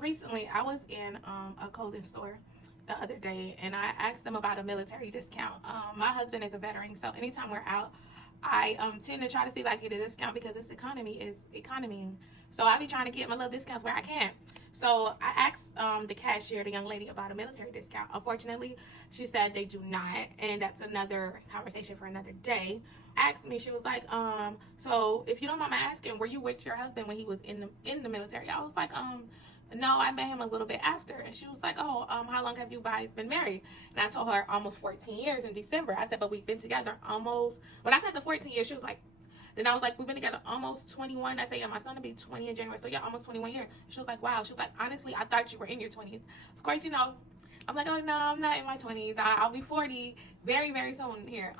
recently I was in a clothing store the other day, and I asked them about a military discount. My husband is a veteran, so anytime we're out, I tend to try to see if I get a discount because this economy is economying. So I be trying to get my little discounts where I can. So I asked the cashier, the young lady, about a military discount. Unfortunately, she said they do not, and that's another conversation for another day. Asked me, she was like, so if you don't mind my asking, were you with your husband when he was in the military? I was like, no, I met him a little bit after. And she was like, oh, how long have you guys been married? And I told her almost 14 years in December. I said, but we've been together almost, when I said the 14 years, she was like, then I was like, we've been together almost 21. I said, yeah, my son will be 20 in January. So yeah, almost 21 years. She was like, wow. She was like, honestly, I thought you were in your 20s. Of course, you know, I'm like, oh no, I'm not in my 20s. I'll be 40 very, very soon here.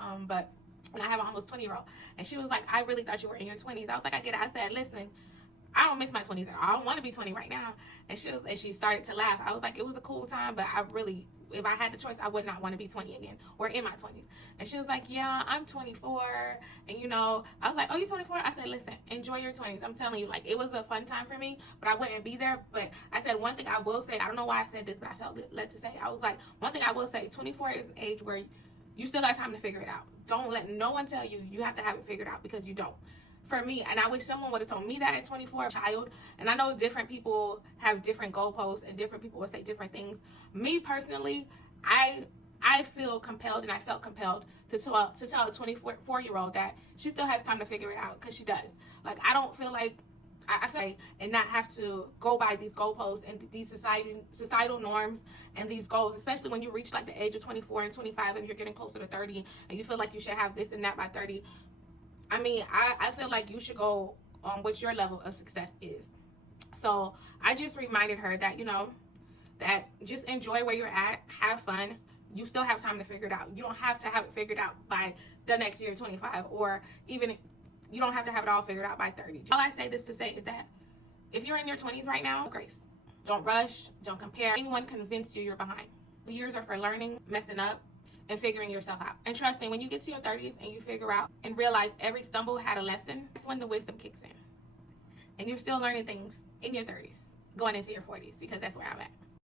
And I have an almost 20-year-old. And she was like, I really thought you were in your 20s. I was like, I get it. I said, listen, I don't miss my 20s at all. I don't want to be 20 right now. And she started to laugh. I was like, it was a cool time, but I really, if I had the choice, I would not want to be 20 again or in my 20s. And she was like, yeah, I'm 24. And you know, I was like, oh, you're 24? I said, listen, enjoy your 20s. I'm telling you, like, it was a fun time for me, but I wouldn't be there. But I said, one thing I will say, I don't know why I said this, but I felt led to say, I was like, one thing I will say, 24 is an age where you still got time to figure it out. Don't let no one tell you you have to have it figured out, because you don't. For me, and I wish someone would have told me that at 24, child. And I know different people have different goalposts and different people will say different things. Me personally, I feel compelled, and I felt compelled to tell a 24-year-old that she still has time to figure it out, because she does. Like, I don't feel like I feel like, and not have to go by these goalposts and these societal norms and these goals, especially when you reach like the age of 24 and 25 and you're getting closer to 30 and you feel like you should have this and that by 30. I mean, I feel like you should go on what your level of success is. So I just reminded her that, you know, that just enjoy where you're at, have fun. You still have time to figure it out. You don't have to have it figured out by the next year, 25, or even you don't have to have it all figured out by 30. All I say this to say is that if you're in your 20s right now, grace. Don't rush, don't compare. Anyone convince you you're behind. The years are for learning, messing up, and figuring yourself out. And trust me, when you get to your 30s and you figure out and realize every stumble had a lesson, that's when the wisdom kicks in. And you're still learning things in your 30s, going into your 40s, because that's where I'm at.